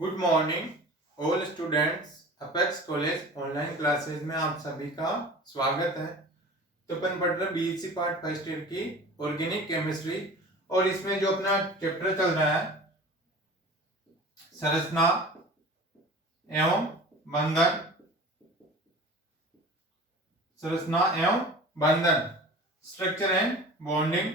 Good morning all students. Apex college online classes में आप सभी का स्वागत है। तो अपन पढ़ रहे बीएससी पार्ट फर्स्ट ईयर की ऑर्गेनिक केमिस्ट्री और इसमें जो अपना चैप्टर चल रहा है संरचना एवं बंधन, संरचना एवं बंधन, स्ट्रक्चर एंड बॉन्डिंग।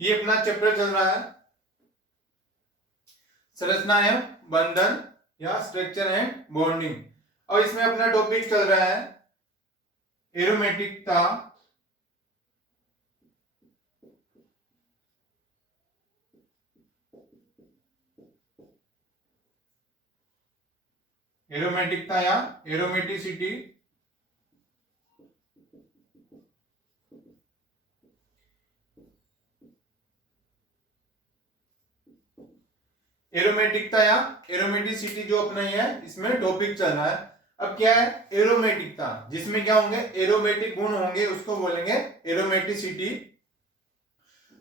ये अपना चैप्टर चल रहा है संरचना एवं बंधन या स्ट्रक्चर एंड बॉन्डिंग। और इसमें अपना टॉपिक चल रहा है एरोमेटिकता, एरोमेटिकता या एरोमेटिसिटी, एरोमेटिकता या एरोमेटिसिटी जो अपना ही है इसमें टॉपिक चल रहा है। अब क्या है एरोमेटिकता, जिसमें क्या होंगे एरोमेटिक गुण होंगे उसको बोलेंगे एरोमेटिसिटी।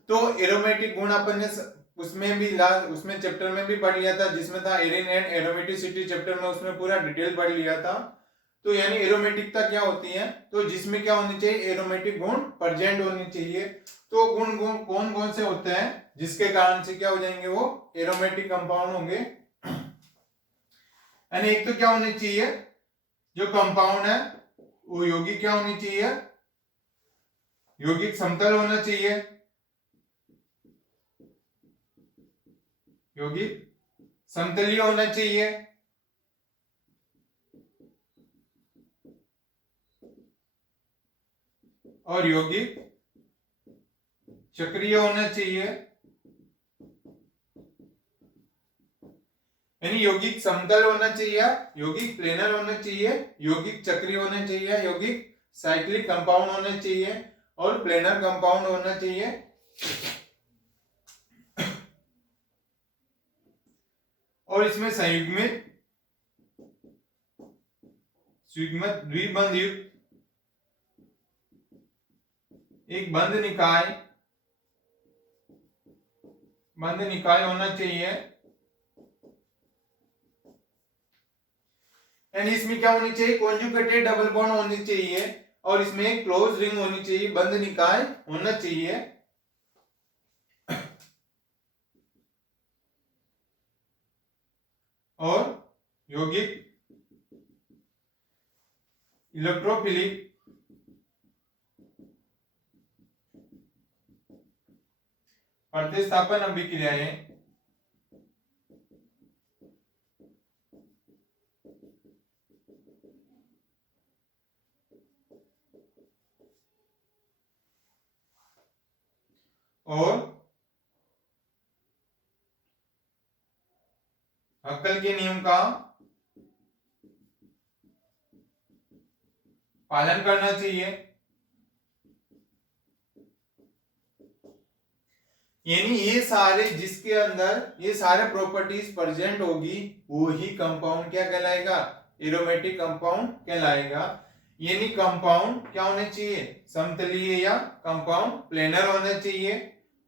तो एरोमेटिक गुण अपन ने उसमें भी उसमें चैप्टर में भी पढ़ लिया था जिसमें था एरिन एंड एरोमेटिसिटी चैप्टर में, उसमें पूरा डिटेल पढ़ लिया था। तो यानी एरोमेटिकता क्या होती है, तो जिसमें क्या होनी चाहिए एरोमेटिक गुण प्रेजेंट होनी चाहिए। तो गुण गुण कौन कौन से होते हैं जिसके कारण से क्या हो जाएंगे वो एरोमेटिक कंपाउंड होंगे। यानी एक तो क्या होनी चाहिए जो कंपाउंड है वो यौगिक क्या होनी चाहिए, यौगिक समतल होना चाहिए, यौगिक समतलीय होना चाहिए, और यौगिक चक्रीय होना चाहिए। यानी यौगिक समतल होना चाहिए, यौगिक प्लेनर होना चाहिए, यौगिक चक्रीय होना चाहिए, यौगिक साइक्लिक कंपाउंड होना चाहिए और प्लेनर कंपाउंड होना चाहिए। और इसमें संयुग्मित युग्मित द्विबंध युक्त एक बंध निकाय होना चाहिए। यानी इसमें क्या होनी चाहिए कॉन्जुगेटेड डबल बॉन्ड होनी चाहिए और इसमें क्लोज रिंग होनी चाहिए, बंध निकाय होना चाहिए। और यौगिक इलेक्ट्रोफिलिक प्रतिस्थापन अभिक्रियाएं और हक्कल के नियम का पालन करना चाहिए। यानी ये सारे जिसके अंदर ये सारे प्रॉपर्टीज प्रेजेंट होगी वो ही कंपाउंड क्या कहलाएगा, एरोमेटिक कंपाउंड कहलाएगा। यानी कंपाउंड क्या होने चाहिए समतलीय या कंपाउंड प्लेनर होना चाहिए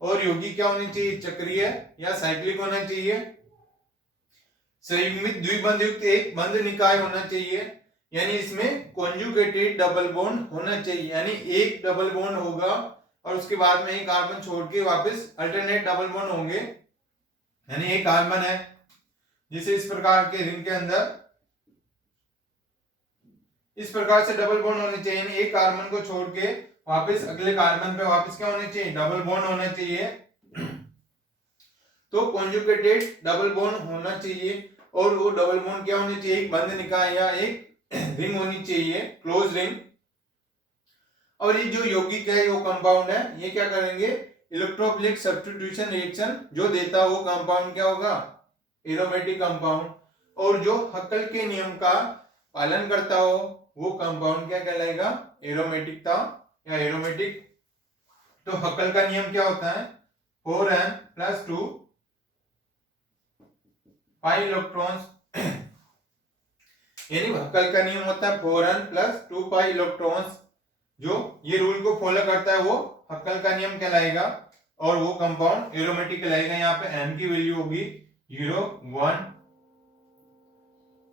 और यौगिक क्या होनी चाहिए चक्रीय या साइक्लिक होना चाहिए। संयुग्मित द्विबंध युक्त एक बंध निकाय होना चाहिए, यानी इसमें कॉन्जुगेटेड डबल बॉन्ड होना चाहिए। यानी एक डबल बॉन्ड होगा और उसके बाद में एक कार्बन छोड़ के वापस अल्टरनेट डबल बॉन्ड होंगे। यानी एक कार्बन है जिसे इस प्रकार के रिंग के अंदर इस प्रकार से डबल बॉन्ड होने चाहिए, यानी एक कार्बन को छोड़ के वापस अगले कार्बन पे वापस क्या होने चाहिए डबल बॉन्ड होना चाहिए। तो कॉन्जुगेटेड डबल बॉन्ड होना चाहिए और वो डबल बॉन्ड क्या होनी चाहिए एक बंध निकाय या एक रिंग होनी चाहिए क्लोज रिंग। और ये जो यौगिक है वो कंपाउंड है ये क्या करेंगे इलेक्ट्रोफिलिक सब्स्टिट्यूशन रिएक्शन जो देता है वो कंपाउंड क्या होगा एरोमेटिक कंपाउंड। और जो हक्कल के नियम का पालन करता हो वो कंपाउंड क्या कहलाएगा एरोमेटिकता या एरोमेटिक। तो हक्कल का नियम क्या होता है 4n + 2 पाई इलेक्ट्रॉन्स, यानी हक्कल का नियम होता है 4n + 2 पाई इलेक्ट्रॉन्स जो ये रूल को फॉलो करता है वो हक्कल का नियम कहलाएगा और वो कंपाउंड एरोमेटिक कहलाएगा। यहाँ पे एन की वैल्यू होगी 0 1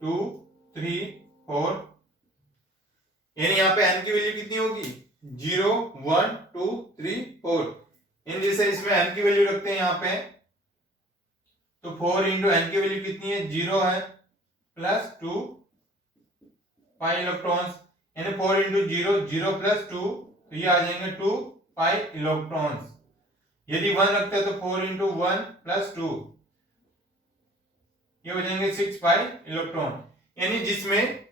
2 3 4, यानी यहाँ पे एन की वैल्यू कितनी होगी 0 1 2 3 4। इन जैसे इसमें एन की वैल्यू रखते हैं यहाँ पे, तो 4 इंटू एन की वैल्यू कितनी है 0 है, प्लस 2 पाई इलेक्ट्रॉन्स, यानी 4 इंटू 0 0 प्लस 2, तो ये आ जाएंगे 2 पाई इलेक्ट्रॉन्स। यदि 1 रखते हैं तो 4 इंटू 1 प्लस 2, ये हो जाएंगे 6 पाई इलेक्ट्रॉन, यानी जिसमें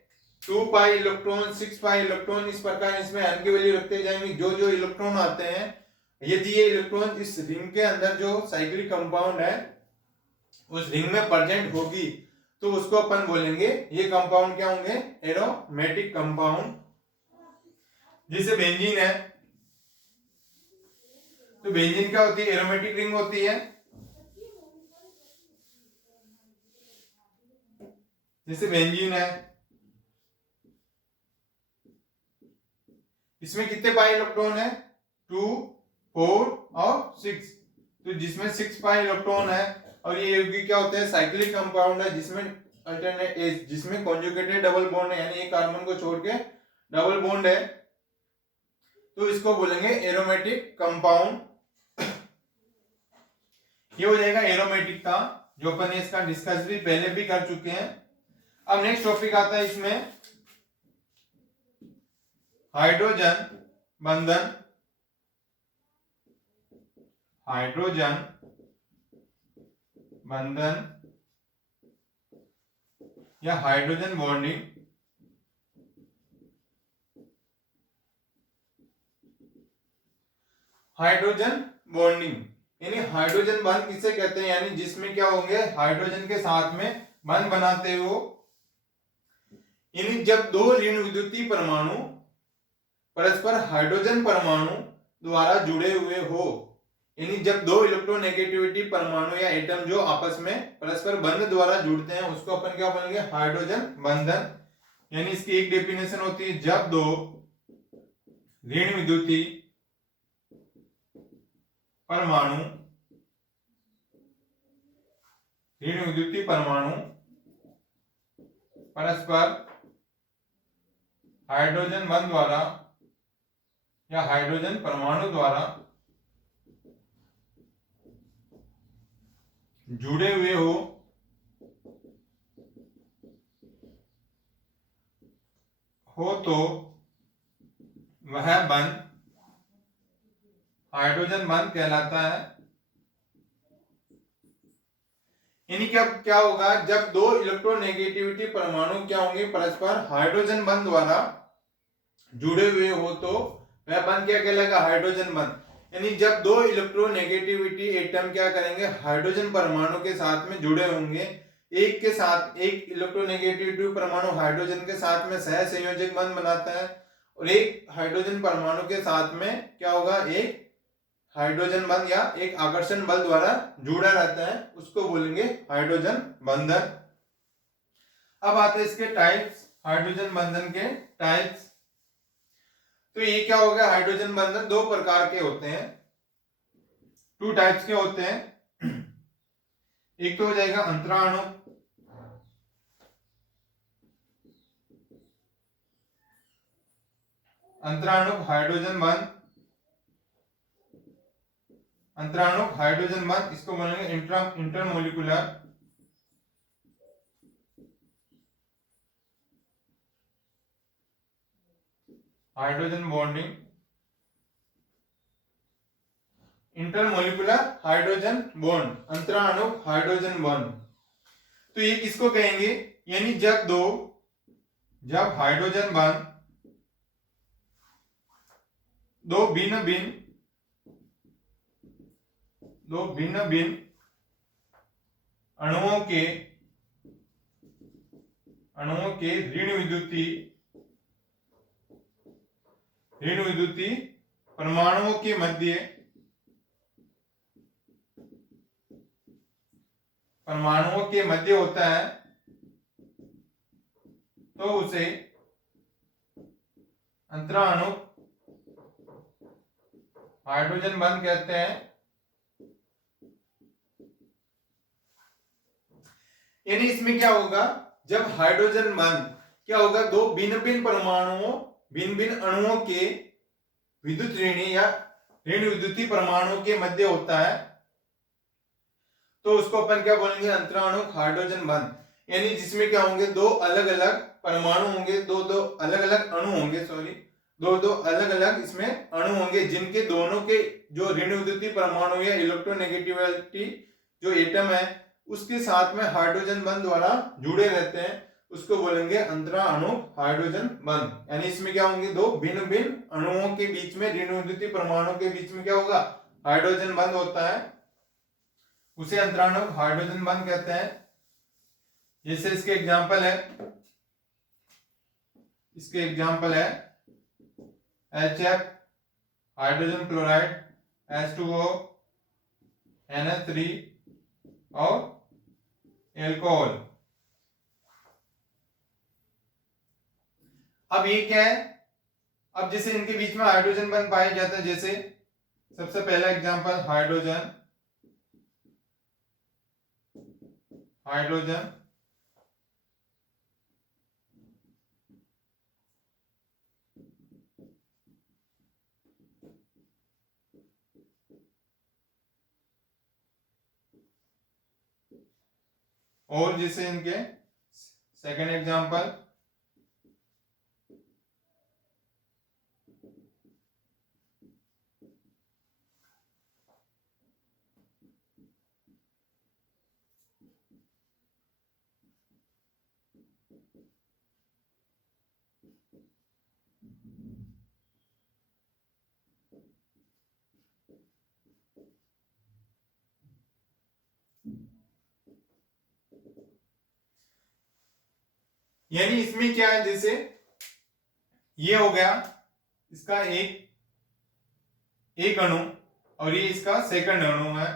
2 पाई इलेक्ट्रॉन 6 पाई इलेक्ट्रॉन, इस प्रकार इसमें एन की वैल्यू रखते जाएंगे। जो जो इलेक्ट्रॉन आते हैं, यदि ये इलेक्ट्रॉन इस रिंग के अंदर जो साइक्लिक कंपाउंड है उस रिंग में प्रेजेंट होगी, तो उसको अपन बोलेंगे ये कंपाउंड क्या होंगे एरोमेटिक कंपाउंड। जैसे बेंजीन है, तो बेंजीन क्या होती है एरोमेटिक रिंग होती है। जैसे बेंजीन है, इसमें कितने पाई इलेक्ट्रॉन है 2 4 और 6, तो जिसमें 6 पाई इलेक्ट्रॉन है। और ये यौगिक क्या होते हैं साइक्लिक कंपाउंड है, जिसमें अल्टरनेट जिसमें कॉन्जुगेटेड डबल बॉन्ड है, यानी एक कार्बन को छोड़ के डबल बॉन्ड है, तो इसको बोलेंगे एरोमेटिक कंपाउंड। ये हो जाएगा एरोमेटिक का, जो अपन इसका डिस्कस भी पहले भी कर चुके हैं। अब नेक्स्ट टॉपिक आता है इसमें हाइड्रोजन बंधन, हाइड्रोजन बंधन या हाइड्रोजन बॉन्डिंग। हाइड्रोजन बॉन्डिंग यानी हाइड्रोजन बंध किसे कहते हैं, यानी जिसमें क्या होंगे हाइड्रोजन के साथ में बंध बनाते हो, यानी जब दो ऋण विद्युतीय परमाणु परस्पर हाइड्रोजन परमाणु द्वारा जुड़े हुए हो, यानी जब दो इलेक्ट्रोनेगेटिविटी परमाणु या एटम जो आपस में परस्पर बंध द्वारा जुड़ते हैं उसको अपन क्या बोलेंगे हाइड्रोजन बंधन। यानी इसकी एक डेफिनेशन होती है, जब दो ऋण विद्युतीय परमाणु परस्पर हाइड्रोजन बंध द्वारा या हाइड्रोजन परमाणु द्वारा जुड़े हुए हो तो वह बंध हाइड्रोजन बंध कहलाता है। यानी क्या होगा जब दो इलेक्ट्रोनेगेटिविटी परमाणु क्या होंगे परस्पर हाइड्रोजन बंध द्वारा जुड़े हुए हो तो वह बंध क्या कहलाएगा हाइड्रोजन बंध। यानी जब दो इलेक्ट्रोनेगेटिविटी एटम क्या करेंगे हाइड्रोजन परमाणु के साथ में जुड़े होंगे, एक के साथ एक इलेक्ट्रोनेगेटिविटी परमाणु हाइड्रोजन के साथ में सह संयोजक बंध बनाता है और एक हाइड्रोजन परमाणु के साथ में क्या होगा एक हाइड्रोजन बंध या एक आकर्षण बल द्वारा जुड़ा रहता है, उसको बोलेंगे हाइड्रोजन बंधन। अब आते हैं इसके टाइप्स, हाइड्रोजन बंधन के टाइप्स। तो ये क्या होगा हाइड्रोजन बंधन दो प्रकार के होते हैं, 2 टाइप्स के होते हैं। एक तो हो जाएगा अंतराणु, हाइड्रोजन बंध, अंतराणु हाइड्रोजन बंध, इसको बोलेंगे intermolecular hydrogen bonding, intermolecular hydrogen bond, अंतराणु हाइड्रोजन बॉन्ड। तो ये किसको कहेंगे, यानी जब हाइड्रोजन बॉन्ड दो भिन्न भिन्न अणुओं के ऋण विद्युतीय परमाणुओं के मध्य होता है, तो उसे अंतराणु हाइड्रोजन बंध कहते हैं। यानी इसमें क्या होगा, जब हाइड्रोजन बंध क्या होगा, दो भिन्न भिन्न परमाणुओं, भिन्न भिन्न अणुओं के विद्युत ऋणी या ऋण विद्युतीय परमाणु के मध्य होता है, तो उसको अपन क्या बोलेंगे, अंतराणु हाइड्रोजन बंध। यानी जिसमें क्या होंगे, दो अलग अलग परमाणु होंगे, दो दो अलग अलग अणु होंगे, सॉरी दो दो अलग अलग इसमें अणु होंगे, जिनके दोनों के जो ऋण विद्युतीय परमाणु या इलेक्ट्रोनेगेटिविटी जो एटम है उसके साथ में हाइड्रोजन बंध द्वारा जुड़े रहते हैं, उसको बोलेंगे अंतरा अणु हाइड्रोजन बंध। यानी इसमें क्या होंगे, दो भिन्न भिन्न अणुओं के बीच में ऋण विद्युतीय परमाणु के बीच में क्या होगा, हाइड्रोजन बंध होता है, उसे अंतराणु हाइड्रोजन बंध कहते हैं। जैसे इसके एग्जांपल है HF hydrogen chloride, H2O, NH3 और एल्कोहल। अब ये क्या है, अब जैसे इनके बीच में हाइड्रोजन बंध पाया जाता है, जैसे सबसे पहला एग्जांपल हाइड्रोजन और जैसे इनके सेकंड एग्जांपल यानी इसमें क्या है, जैसे ये हो गया इसका एक अणु और ये इसका सेकंड अणु है,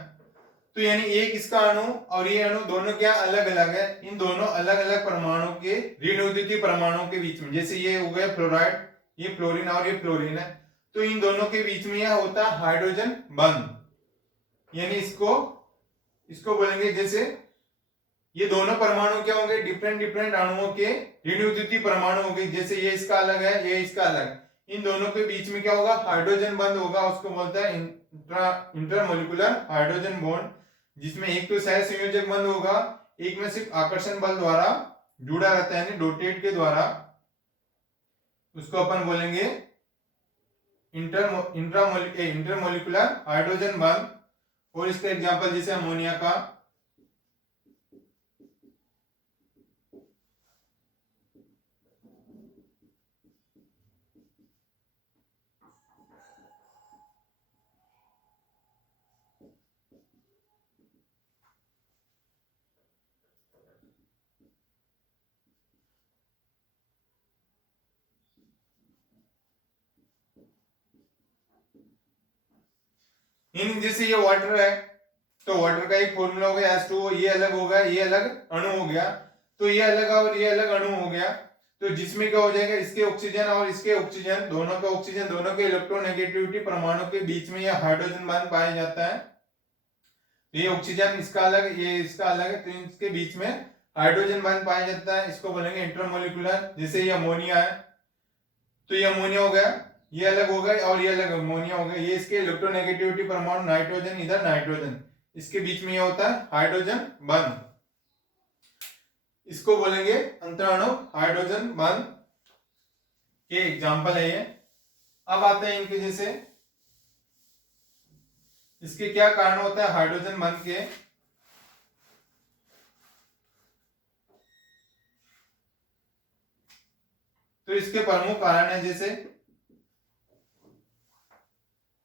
तो यानी एक इसका अणु और ये अणु दोनों क्या अलग अलग है, इन दोनों अलग अलग परमाणु के ऋण विद्युतीय परमाणु के बीच में, जैसे ये हो गया फ्लोराइड, ये फ्लोरीन और ये फ्लोरीन है, तो इन दोनों के बीच में यह होता है हाइड्रोजन बंध। यानी इसको बोलेंगे, जैसे ये दोनों परमाणु क्या होंगे, डिफरेंट डिफरेंट अणुओं के ऋण विद्युतीय परमाणु होंगे, जैसे ये इसका अलग है, ये इसका अलग, इन दोनों के बीच में क्या होगा, हाइड्रोजन बंध होगा, उसको बोलते हैं इंटरमोलिकुलर हाइड्रोजन बॉन्ड, जिसमें एक तो सह संयोजक बंध होगा, एक में सिर्फ आकर्षण बल द्वारा जुड़ा रहता है, यानी डोटेट के द्वारा, उसको अपन बोलेंगे इंटरमोलिकुलर हाइड्रोजन बंध। और इसका एग्जांपल जैसे अमोनिया का, इन जैसे ये वाटर है, तो वाटर का एक फॉर्मूला हो गया H2O, ये अलग होगा, ये अलग अणु हो गया, तो ये अलग और ये अलग अणु हो गया, तो जिसमें क्या हो जाएगा, इसके ऑक्सीजन और इसके ऑक्सीजन दोनों का ऑक्सीजन दोनों के इलेक्ट्रोनेगेटिविटी परमाणु के बीच में यह हाइड्रोजन बंध पाया जाता है, ये ऑक्सीजन इसका अलग, ये इसका अलग है, तो इसके बीच में हाइड्रोजन बंध पाया जाता है, इसको बोलेंगे इंटरमोलिकुलर। जैसे ये अमोनिया है, तो ये अमोनिया हो गया, ये अलग हो गया और ये अलग अमोनिया हो गया, ये इसके इलेक्ट्रोनेगेटिविटी परमाणु नाइट्रोजन, इधर नाइट्रोजन, इसके बीच में ये होता है हाइड्रोजन बंध, इसको बोलेंगे अंतराणु हाइड्रोजन बंध के एग्जांपल है ये। अब आते हैं इनके, जैसे इसके क्या कारण होता है हाइड्रोजन बंध के, तो इसके प्रमुख कारण है, जैसे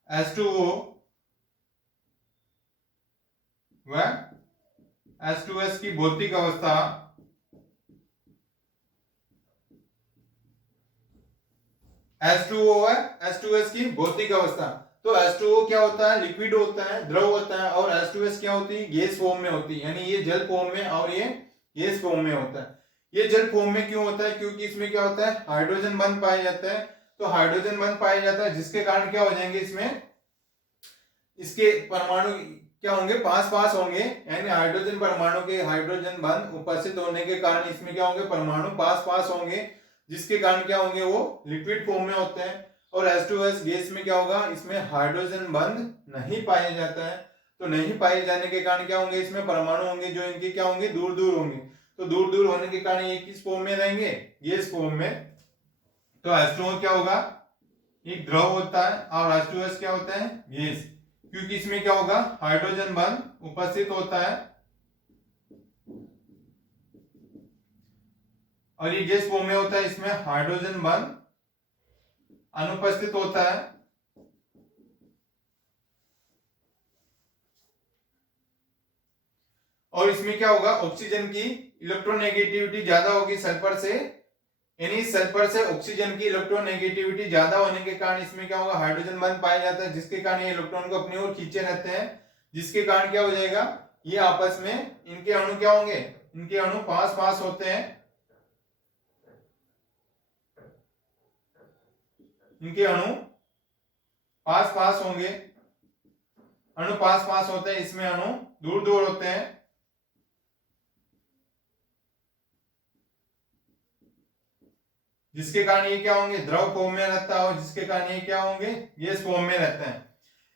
H2O व H2S की भौतिक अवस्था, H2O है H2S की भौतिक अवस्था, तो H2O क्या होता है, लिक्विड होता है, द्रव होता है, और H2S क्या होती है, गैस फॉर्म में होती है, यानी ये जल फॉर्म में और ये गैस फॉर्म में होता है। ये जल फॉर्म में क्यों होता है, क्योंकि इसमें क्या होता है, हाइड्रोजन बंध पाया जाता है, तो हाइड्रोजन बंध पाया जाता है, जिसके कारण क्या हो जाएंगे, इसमें इसके परमाणु क्या होंगे, पास पास होंगे, यानी हाइड्रोजन परमाणु के हाइड्रोजन बंध उपस्थित होने के कारण इसमें क्या होंगे, परमाणु पास पास होंगे, जिसके कारण क्या होंगे, वो लिक्विड फॉर्म में होते हैं। और H2S गैस में क्या होगा, इसमें हाइड्रोजन बंध नहीं पाया जाता है। तो नहीं पाए जाने के कारण क्या होंगे, इसमें परमाणु होंगे जो इनके क्या होंगे, दूर दूर होंगे। तो दूर दूर होने के कारण ये किस फॉर्म में रहेंगे, गैस फॉर्म में। तो H2O क्या होगा, एक द्रव होता है, और H2S क्या होता है, गैस, क्योंकि इसमें क्या होगा, हाइड्रोजन बंध उपस्थित होता है और ये गैस फॉर्म में होता है, इसमें हाइड्रोजन बंध अनुपस्थित होता है। और इसमें क्या होगा, ऑक्सीजन की इलेक्ट्रोनेगेटिविटी ज्यादा होगी सल्फर से, यानी सल्फर से ऑक्सीजन की इलेक्ट्रोनेगेटिविटी ज्यादा होने के कारण इसमें क्या होगा, हाइड्रोजन बंध पाया जाता है, जिसके कारण ये इलेक्ट्रॉन को अपनी ओर खींचे रहते हैं, जिसके कारण क्या हो जाएगा, ये आपस में इनके अणु क्या होंगे, इनके अणु पास पास होते हैं, इनके अणु पास पास होंगे, अणु पास पास होते हैं, इसमें अणु दूर दूर होते हैं, जिसके कारण ये क्या होंगे, द्रव फॉर्म में रहता है, और जिसके कारण ये क्या होंगे, गैस फॉर्म में रहते हैं।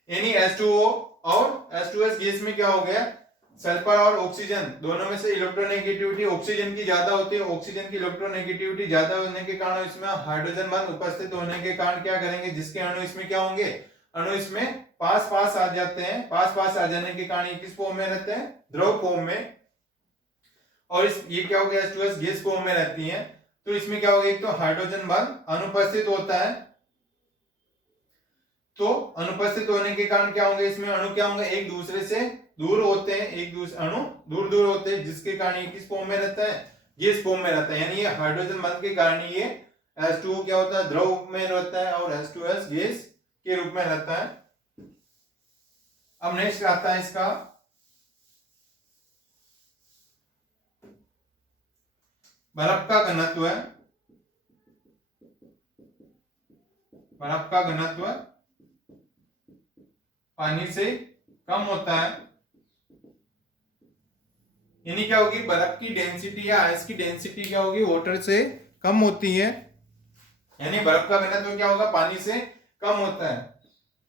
यानी H2O और H2S गैस में क्या हो गया, सल्फर और ऑक्सीजन दोनों में से इलेक्ट्रोनेगेटिविटी ऑक्सीजन की ज्यादा होती है, ऑक्सीजन की इलेक्ट्रोनेगेटिविटी ज्यादा होने के कारण इसमें हाइड्रोजन बंध उपस्थित होने के कारण क्या करेंगे, जिसके अणु इसमें क्या होंगे, अणु इसमें पास पास आ जाते हैं, पास पास आ जाने के कारण ये किस फॉर्म में रहते हैं, द्रव फॉर्म में। और इस ये क्या हो गया, H2S गैस फॉर्म में रहती है। तो इसमें क्या होगा, एक तो हाइड्रोजन बंध अनुपस्थित होता है, तो अनुपस्थित होने के कारण क्या होंगे, इसमें अणु क्या होंगे, एक दूसरे से दूर होते हैं, एक दूसरे अणु दूर दूर होते हैं, जिसके कारण ये किस फॉर्म में रहता है, गैस फॉर्म में रहता है। यानी ये हाइड्रोजन बंध के कारण ये H2O क्या होता है, द्रव रूप में रहता है, और H2S गैस के रूप में रहता है। अब नेक्स्ट आता है इसका बर्फ का घनत्व है। बर्फ का घनत्व पानी से कम होता है, यानी क्या होगी, बर्फ की डेंसिटी या आइस की डेंसिटी क्या होगी, वाटर से कम होती है, यानी बर्फ का घनत्व क्या होगा, पानी से कम होता है।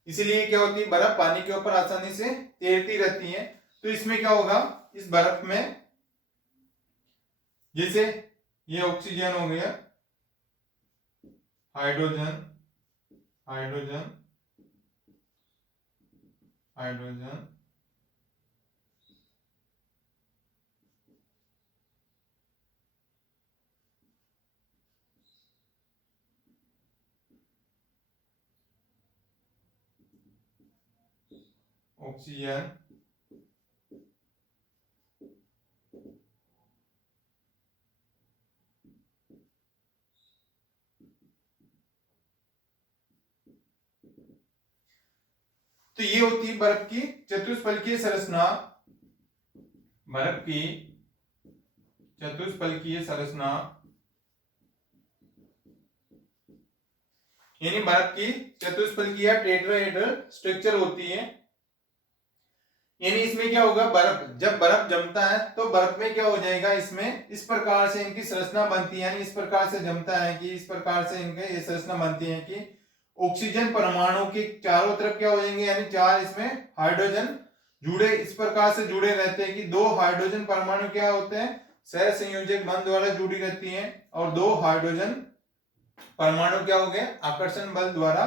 इसीलिए क्या होती है, बर्फ पानी के ऊपर आसानी से तैरती रहती है। तो इसमें क्या होगा, इस बर्फ में जैसे ये ऑक्सीजन हो गया, हाइड्रोजन, हाइड्रोजन, हाइड्रोजन, ऑक्सीजन, तो ये होती है बर्फ की चतुष्फलकीय संरचना। बर्फ की चतुष्फलकीय संरचना, यानी बर्फ की चतुष्फलकीय टेट्राहेड्रल स्ट्रक्चर होती है। यानी इसमें क्या होगा, बर्फ जब बर्फ जमता है तो बर्फ में क्या हो जाएगा, इसमें इस प्रकार से इनकी संरचना बनती है, यानी इस प्रकार से जमता है कि इस प्रकार से इनके ये संरचना बनती है कि ऑक्सीजन परमाणु के चारों तरफ क्या हो जाएंगे, यानी चार इसमें हाइड्रोजन जुड़े, इस प्रकार से जुड़े रहते हैं कि दो हाइड्रोजन परमाणु क्या होते हैं, सह संयोजक बंध द्वारा जुड़ी रहती हैं, और दो हाइड्रोजन परमाणु क्या हो गए, आकर्षण बल द्वारा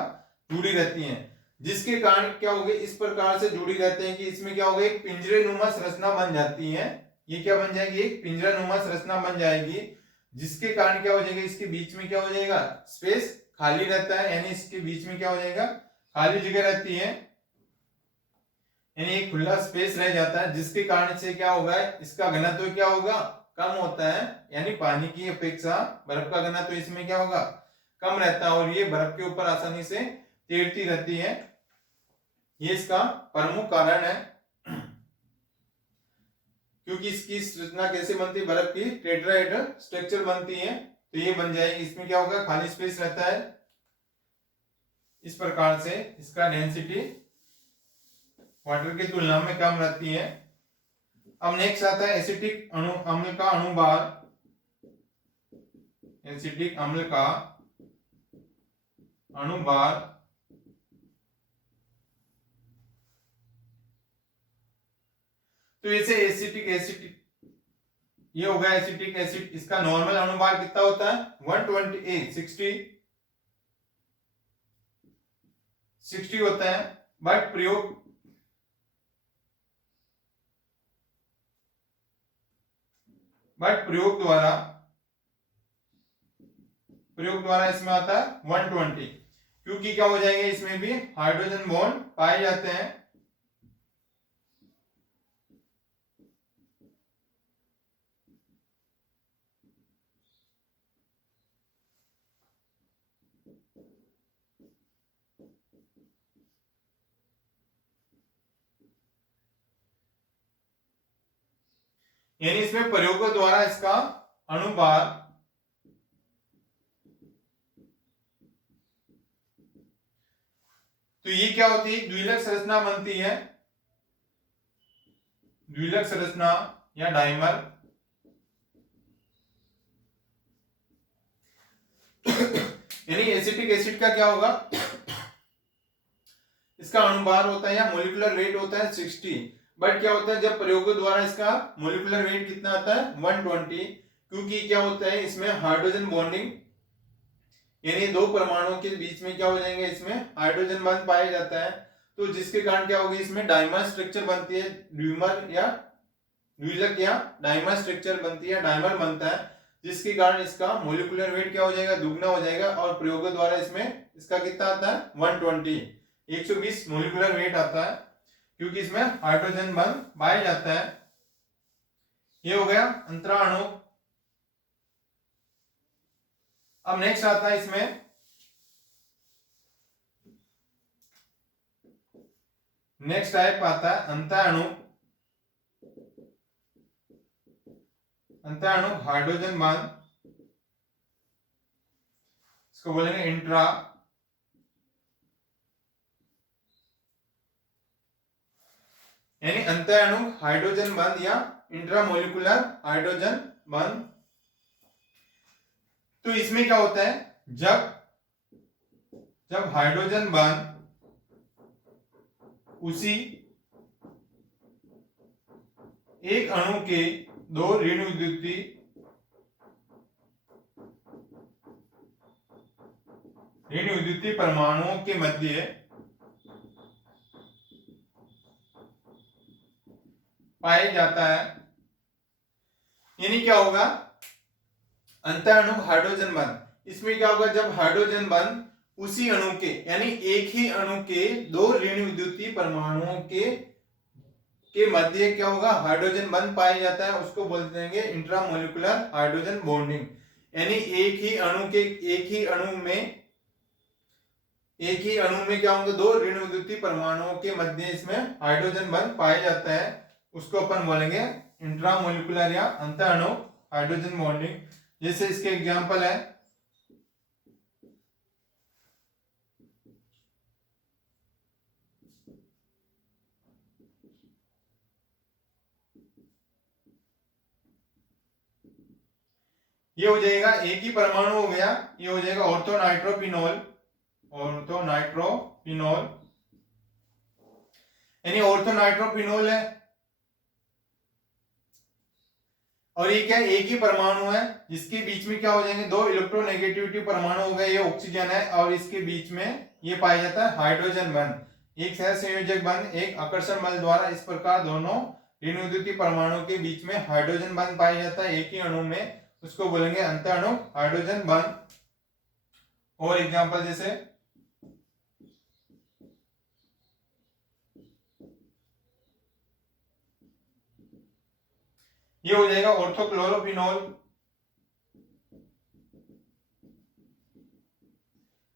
जुड़ी रहती हैं, जिसके कारण क्या हो गए, इस प्रकार से जुड़ी रहते हैं कि इसमें क्या हो गया, एक पिंजरेनुमा संरचना बन जाती है। ये क्या बन जाएगी, एक पिंजरानुमा संरचना बन जाएगी, जिसके कारण क्या हो जाएगा, इसके बीच में क्या हो जाएगा, स्पेस खाली रहता है, यानी इसके बीच में क्या हो जाएगा, खाली जगह रहती है, यानी एक खुला स्पेस रह जाता है, जिसके कारण से क्या होगा, इसका घनत्व क्या होगा, कम होता है, यानी पानी की अपेक्षा बर्फ का घनत्व इसमें क्या होगा, कम रहता है, और ये बर्फ के ऊपर आसानी से तैरती रहती है। ये इसका प्रमुख कारण है, क्योंकि इसकी संरचना कैसे बनती है, बर्फ की टेट्राहेड्रल स्ट्रक्चर बनती है, तो ये बन जाएगी, इसमें क्या होगा, खाली स्पेस रहता है, इस प्रकार से इसका डेंसिटी वाटर की तुलना में कम रहती है। अब नेक्स्ट आता है एसिटिक अम्ल का अणुभार। एसिटिक अम्ल का अणुभार तो ऐसे एसिटिक एसिड, ये हो गया एसिटिक एसिड, इसका नॉर्मल अणुभार कितना होता है 128 60 होता है। बट प्रयोग द्वारा इसमें आता है 120, क्योंकि क्या हो जाएंगे इसमें भी हाइड्रोजन बॉन्ड पाए जाते हैं। यानी इसमें प्रयोगों द्वारा इसका अणुभार तो ये क्या होती है, द्विलक संरचना बनती है, द्विलक संरचना या डाइमर। यानी एसिटिक एसिड का क्या होगा, इसका अणुभार होता है या मोलिकुलर वेट होता है 60, बट क्या होता है जब प्रयोगों द्वारा इसका मोलिकुलर वेट कितना आता है 120, क्योंकि क्या होता है इसमें हाइड्रोजन बॉन्डिंग, यानी दो परमाणुओं के बीच में क्या हो जाएंगे, इसमें हाइड्रोजन बॉन्ड पाया जाता है, तो जिसके कारण क्या होगी इसमें डाइमर स्ट्रक्चर बनती है, ड्यूमर या द्विलक या डाइमर स्ट्रक्चर बनती है, डाइमर बनता है, जिसके कारण इसका मोलिकुलर वेट क्या हो जाएगा, दुगना हो जाएगा, और प्रयोगों द्वारा इसमें इसका कितना आता है 120 120 मोलिकुलर वेट आता है, क्योंकि इसमें हाइड्रोजन बंध पाया जाता है। ये हो गया अंतरा अणु। अब नेक्स्ट आता है इसमें नेक्स्ट टाइप आता है अंतः अणु। अंतः अणु हाइड्रोजन बंध, इसको बोलेंगे इंट्रा, यानी अंतः अणु हाइड्रोजन बंध या इंट्रामोलिकुलर हाइड्रोजन बंध। तो इसमें क्या होता है, जब हाइड्रोजन बंध उसी एक अणु के दो ऋण विद्युतीय परमाणुओं के मध्य पाया जाता है। यानी क्या होगा, अंतः अणु हाइड्रोजन बंध, इसमें क्या होगा जब हाइड्रोजन बंध उसी अणु के, यानी एक ही अणु के दो ऋण विद्युतीय परमाणुओं के मध्य क्या होगा, हाइड्रोजन बंध पाया जाता है, उसको बोलते हैं इंट्रामोलिकुलर हाइड्रोजन बॉन्डिंग। यानी एक ही अणु में क्या होंगे, दो ऋण विद्युतीय परमाणुओं के मध्य इसमें हाइड्रोजन बंध पाया जाता है, उसको अपन बोलेंगे इंट्रामोलिकुलर या अंतः अणु हाइड्रोजन बॉन्डिंग। जैसे इसके एग्जांपल है, ये हो जाएगा एक ही परमाणु हो गया, ये हो जाएगा ऑर्थोनाइट्रोपिनॉल, यानी ऑर्थोनाइट्रोपिनॉल है, और ये क्या है, एक ही परमाणु है, जिसके बीच में क्या हो जाएंगे, दो इलेक्ट्रोनेगेटिविटी परमाणु हो गए, ये ऑक्सीजन है, और इसके बीच में ये पाया जाता है हाइड्रोजन बंध, एक सहसंयोजक बंध, एक आकर्षण बल द्वारा, इस प्रकार दोनों ऋण विद्युतीय परमाणु के बीच में हाइड्रोजन बंध पाया जाता है एक ही अणु में, उसको बोलेंगे अंतः अणु हाइड्रोजन बंध। और एग्जांपल जैसे ये हो जाएगा ऑर्थोक्लोरोफिनॉल,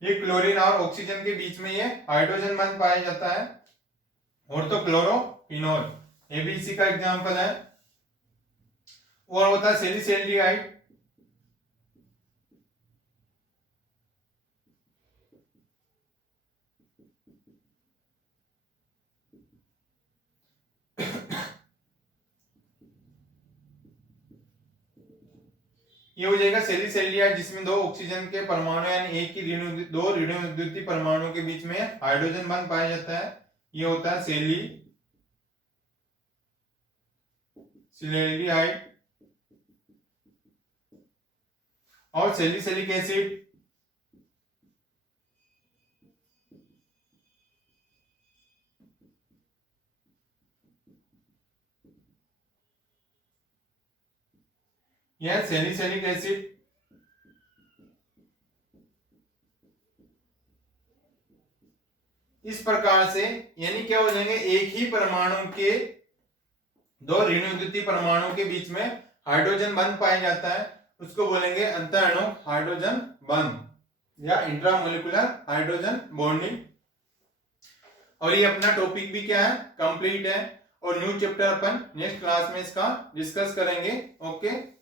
ये क्लोरीन और ऑक्सीजन के बीच में ये हाइड्रोजन बंध पाया जाता है, ऑर्थोक्लोरोफिनॉल, ये भी इसी का एग्जांपल है। और होता है सैलिसैल्डिहाइड, ये हो जाएगा सेलिसेलिया, जिसमें 2 ऑक्सीजन के परमाणु यानी एक की दो ऋण विद्युतीय परमाणु के बीच में हाइड्रोजन बंध पाया जाता है। ये होता है सेलेरिहाइड। और सेलिसिलिक एसिड, यह सेलिसिलिक एसिड। इस प्रकार से यानी क्या हो जाएंगे, एक ही परमाणु के 2 ऋण विद्युतीय परमाणु के बीच में हाइड्रोजन बंध पाया जाता है, उसको बोलेंगे अंतःअणु हाइड्रोजन बंध या इंट्रामोलिकुलर हाइड्रोजन बॉन्डिंग। और ये अपना टॉपिक भी क्या है, कंप्लीट है। और न्यू चैप्टर अपन नेक्स्ट क्लास में इसका डिस्कस करेंगे। ओके।